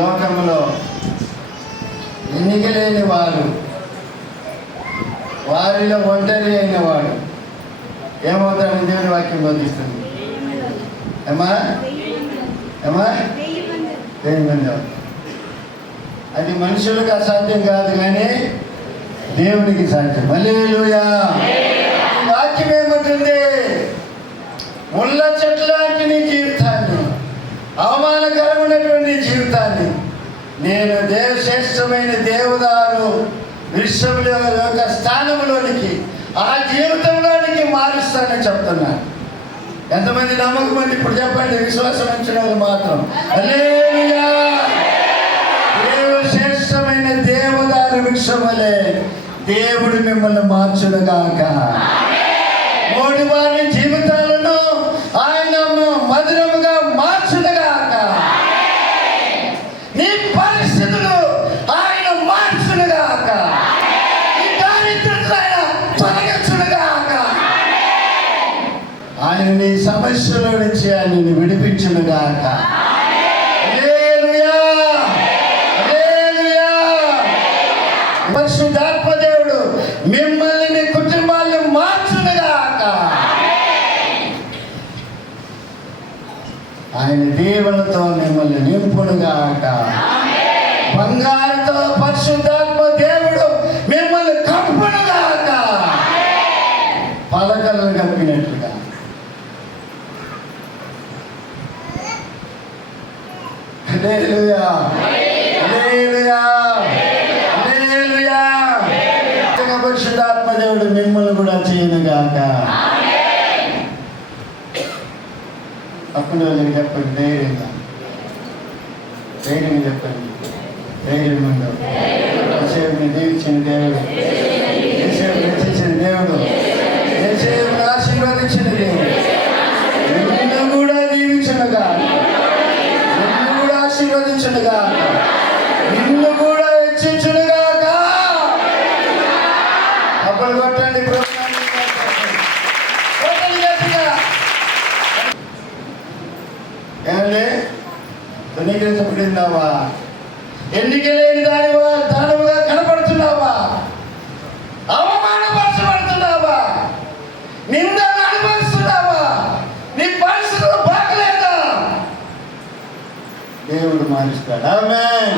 లోకంలో ఎన్నిక లేని వారు, వారిలో ఒంటరి అయిన వాడు ఏమవుతాడని దేవుని వాక్యం బోధిస్తుంది. ఏమా 1000 మంది. అది మనుషులకు అసాధ్యం కాదు, కానీ దేవునికి సాధ్యం. హల్లెలూయా. వాక్యం ఏమంటుంది? ముళ్ళ చెట్టు లాంటి నీ జీవితాన్ని, అవమానకరమైనటువంటి జీవితాన్ని నేను శ్రేష్టమైన దేవదారు విశ్వముల యొక్క స్థానంలోనికి, ఆ జీవితంలోనికి మారుస్తానని చెప్తున్నాను. ఎంతమంది నమ్మకం ఉంది ఇప్పుడు చెప్పండి? విశ్వాసం ఉంచిన వాళ్ళు మాత్రం. హల్లెలూయా. శ్రేష్టమైన దేవదారు వృక్షములే దేవుడు మిమ్మల్ని మార్చునుగాక. మూడు వారి జీవితాలను ఆయన మధురముగా మార్చునుగాక. నీ పరిస్థితులు ఆయన మార్చునుగాక. నీ దారిద్ర్యతను ఆయన తొలగించునుగాక. ఆయన నీ సమస్యల నుంచి ఆయన విడిపించునుగాక. పరిశుద్ధాత్మ దేవుడు మిమ్మల్ని, మీ కుటుంబాన్ని మార్చునుగాక. ఆయన దీవెనతో మిమ్మల్ని నింపునుగాక. బంగారుతో పరిశుద్ధాత్మ దేవుడు మిమ్మల్ని కప్పునుగాక. పలకలను కప్పినట్లుగా. హల్లెలూయా. హల్లెలూయా. పరిశుద్ధాత్మ దేవుడు మిమ్మల్ని కూడా చేయనుగాక. అప్పుడు వాళ్ళకి చెప్పండి, ధైర్యంగా చెప్పండి. ధైర్యం ఉండవు. యేసేవుని దీవించిన దేవుడు, యేసేవుని రక్షించిన దేవుడు, యేసేవుని ఆశీర్వదించిన దేవుడు నిన్ను కూడా దీవించునుగా, నిన్ను కూడా ఆశీర్వదించునుగా, నిన్ను కూడా హెచ్చించునుగాక. అప్పుడు కొట్టండి. ఏమండి? తునీకరించబడిందావా? ఎన్నిక లేని దానిగా కనపడుతున్నావా? అవమానపరచబడుతున్నావా? నిందలు అనుభవిస్తున్నావా? నీ పరిస్థితులు బాగలేదా? దేవుడు మారుస్తాడు. ఆమేన్.